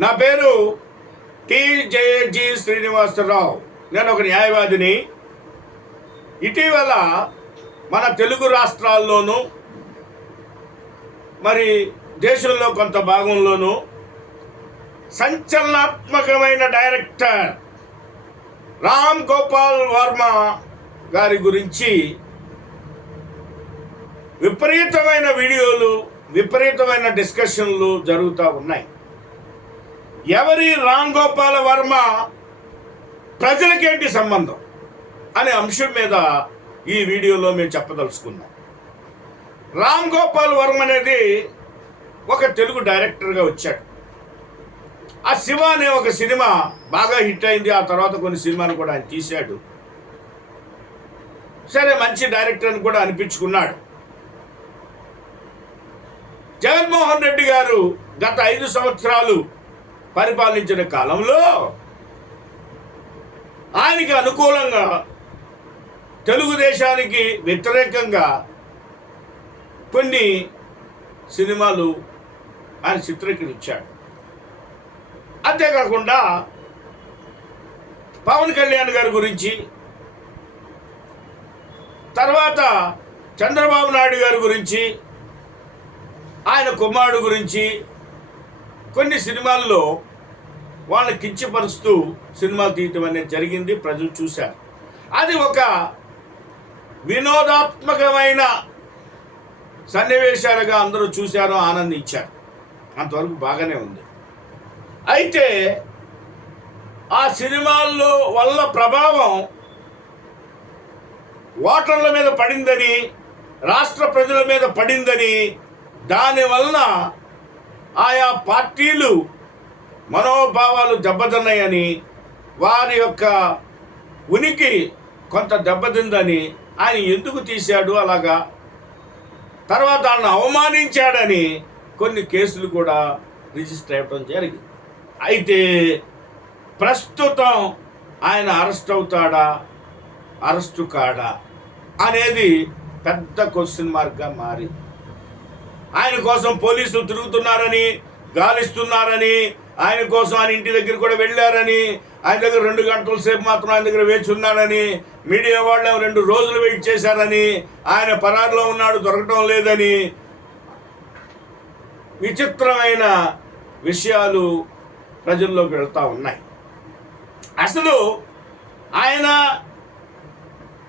నా పేరు టి.జె.జి. శ్రీనివాసరావు. నేను ఒక న్యాయవాదిని. ఇటీవల మన తెలుగు రాష్ట్రాల్లోనూ మరి దేశంలో కొంత భాగంలోనూ సంచలనాత్మకమైన డైరెక్టర్ రామ్ గోపాల్ వర్మ గారి గురించి విపరీతమైన వీడియోలు, విపరీతమైన డిస్కషన్లు జరుగుతూ ఉన్నాయి. ఎవరి రామ్ గోపాల్ వర్మ, ప్రజలకేంటి సంబంధం అనే అంశం మీద ఈ వీడియోలో మేము చెప్పదలుచుకున్నాం. రామ్ గోపాల్ వర్మ అనేది ఒక తెలుగు డైరెక్టర్గా వచ్చాడు. ఆ శివ అనే ఒక సినిమా బాగా హిట్ అయింది. ఆ తర్వాత కొన్ని సినిమాలు కూడా ఆయన తీశాడు. సరే, మంచి డైరెక్టర్ అని కూడా అనిపించుకున్నాడు. జగన్మోహన్ రెడ్డి గారు గత 5 సంవత్సరాలు పరిపాలించిన కాలంలో ఆయనకి అనుకూలంగా, తెలుగుదేశానికి వ్యతిరేకంగా కొన్ని సినిమాలు ఆయన చిత్రీకరించాడు. అంతేకాకుండా పవన్ కళ్యాణ్ గారి గురించి, తర్వాత చంద్రబాబు నాయుడు గారి గురించి, ఆయన కుమారుడు గురించి కొన్ని సినిమాల్లో వాళ్ళని కించపరుస్తూ సినిమాలు తీయటం అనేది జరిగింది. ప్రజలు చూశారు. అది ఒక వినోదాత్మకమైన సన్నివేశాలుగా అందరూ చూశారు, ఆనందించారు. అంతవరకు బాగానే ఉంది. అయితే ఆ సినిమాల్లో వల్ల ప్రభావం ఓటర్ల మీద పడిందని, రాష్ట్ర ప్రజల మీద పడిందని, దానివలన ఆయా పార్టీలు మనోభావాలు దెబ్బతిన్నాయని, వారి యొక్క ఉనికి కొంత దెబ్బతిందని, ఆయన ఎందుకు తీశాడు అలాగా, తర్వాత ఆయన అవమానించాడని కొన్ని కేసులు కూడా రిజిస్టర్ అవ్వడం జరిగింది. అయితే ప్రస్తుతం ఆయన అరెస్ట్ అవుతాడా, అరెస్టు కాడా అనేది పెద్ద క్వశ్చన్ మార్క్గా మారింది. ఆయన కోసం పోలీసులు తిరుగుతున్నారని, గాలిస్తున్నారని, ఆయన కోసం ఆయన ఇంటి దగ్గర కూడా వెళ్ళారని, ఆయన దగ్గర 2 గంటల సేపు మాత్రం ఆయన దగ్గర వేచి ఉన్నారని, మీడియా వాళ్ళు 2 రోజులు వెయిట్ చేశారని, ఆయన పరారులో ఉన్నాడు, దొరకటం లేదని విచిత్రమైన విషయాలు ప్రజల్లోకి వెళ్తూ ఉన్నాయి. అసలు ఆయన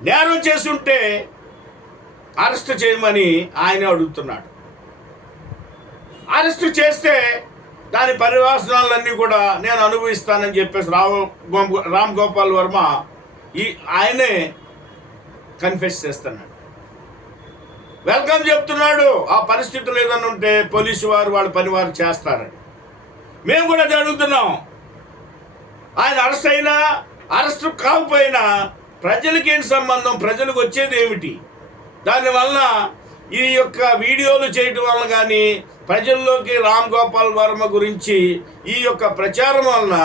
నేరం చేసుంటే అరెస్ట్ చేయమని ఆయన అడుగుతున్నాడు. అరెస్ట్ చేస్తే దాని పర్యవసానాలన్నీ కూడా నేను అనుభవిస్తానని చెప్పేసి రామ్ గోపాల్ వర్మ ఆయనే కన్ఫెస్ చేస్తున్నాడు. వెల్కమ్ చెప్తున్నాడు. ఆ పరిస్థితులు ఏదన్నా ఉంటే పోలీసు వారు వాళ్ళ పని వారు చేస్తారని. మేము కూడా అడుగుతున్నాం. ఆయన అరెస్ట్ అయినా, అరెస్ట్ కాకపోయినా ప్రజలకి ఏంటి సంబంధం? ప్రజలకు వచ్చేది ఏమిటి? దానివల్ల ఈ యొక్క వీడియోలు చేయటం వల్ల కానీ, ప్రజల్లోకి రామ్ గోపాల్ వర్మ గురించి ఈ యొక్క ప్రచారం వలన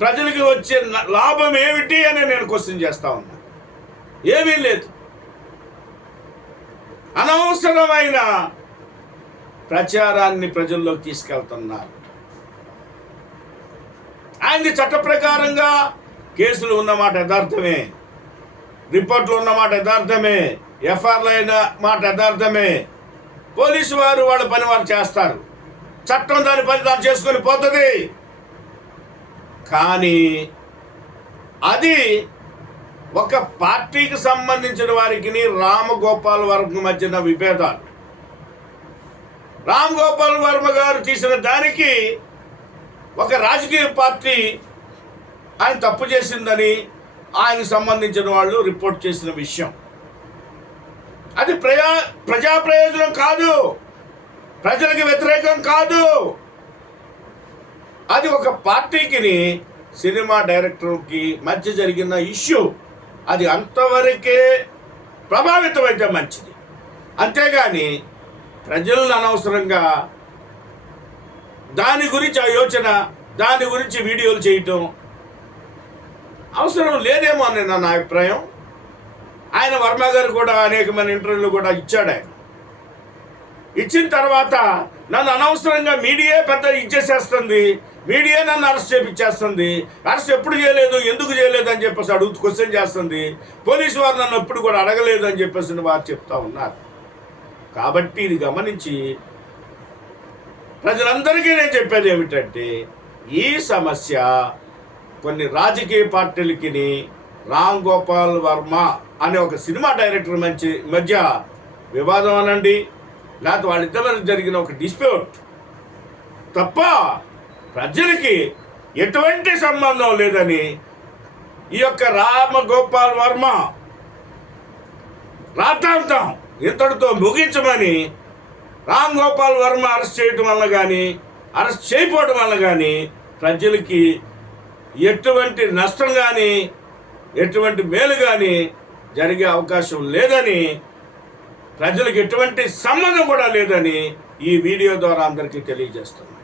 ప్రజలకి వచ్చే లాభం ఏమిటి అని నేను క్వశ్చన్ చేస్తా ఉన్నా. ఏమీ లేదు. అనవసరమైన ప్రచారాన్ని ప్రజల్లోకి తీసుకెళ్తున్నారు. ఆయనది చట్ట ప్రకారంగా కేసులు ఉన్నమాట యథార్థమే, రిపోర్ట్లు ఉన్నమాట యథార్థమే, ఎఫ్ఐఆర్లు అయిన మాట యథార్థమే. పోలీసు వారు వాళ్ళ పని వారు చేస్తారు. చట్టం దాని పని దాన్ని చేసుకొని పోతుంది. కానీ అది ఒక పార్టీకి సంబంధించిన వారికి రామ్ గోపాల్ వర్మ మధ్యన విభేదాలు. రామ్ గోపాల్ వర్మ గారు తీసిన దానికి ఒక రాజకీయ పార్టీ ఆయన తప్పు చేసిందని ఆయనకు సంబంధించిన వాళ్ళు రిపోర్ట్ చేసిన విషయం. అది ప్రజా ప్రయోజనం కాదు, ప్రజలకు వ్యతిరేకం కాదు. అది ఒక పార్టీకి, సినిమా డైరెక్టర్కి మధ్య జరిగిన ఇష్యూ. అది అంతవరకే ప్రభావితమైతే మంచిది. అంతేగాని ప్రజలను అనవసరంగా దాని గురించి ఆలోచన, దాని గురించి వీడియోలు చేయటం అవసరం లేదేమో అని నా అభిప్రాయం. ఆయన వర్మ గారు కూడా అనేకమైన ఇంటర్వ్యూలు కూడా ఇచ్చాడు. ఆయన ఇచ్చిన తర్వాత నన్ను అనవసరంగా మీడియా పెద్ద ఇచ్చేసేస్తుంది, మీడియా నన్ను అరెస్ట్ చేపించేస్తుంది, అరెస్ట్ ఎప్పుడు చేయలేదు, ఎందుకు చేయలేదు అని చెప్పేసి క్వశ్చన్ చేస్తుంది, పోలీసు వారు నన్ను ఎప్పుడు కూడా అడగలేదు అని చెప్పేసి వారు చెప్తా ఉన్నారు. కాబట్టి ఇది గమనించి ప్రజలందరికీ నేను చెప్పేది ఏమిటంటే, ఈ సమస్య కొన్ని రాజకీయ పార్టీలకి రామ్ గోపాల్ వర్మ అనే ఒక సినిమా డైరెక్టర్ మధ్య వివాదం అనండి, లేకపోతే వాళ్ళిద్దరు జరిగిన ఒక డిస్ప్యూట్ తప్ప ప్రజలకి ఎటువంటి సంబంధం లేదని ఈ యొక్క రామ్ గోపాల్ వర్మ రాద్ధాంతం ఇంతటితో ముగించమని, రామ్ గోపాల్ వర్మ అరెస్ట్ చేయడం వల్ల కానీ అరెస్ట్ చేయకపోవడం వల్ల కానీ ప్రజలకి ఎటువంటి నష్టం కానీ ఎటువంటి మేలు కానీ జరిగే అవకాశం లేదని, ప్రజలకు ఎటువంటి సంబంధం కూడా లేదని ఈ వీడియో ద్వారా అందరికీ తెలియజేస్తున్నాను.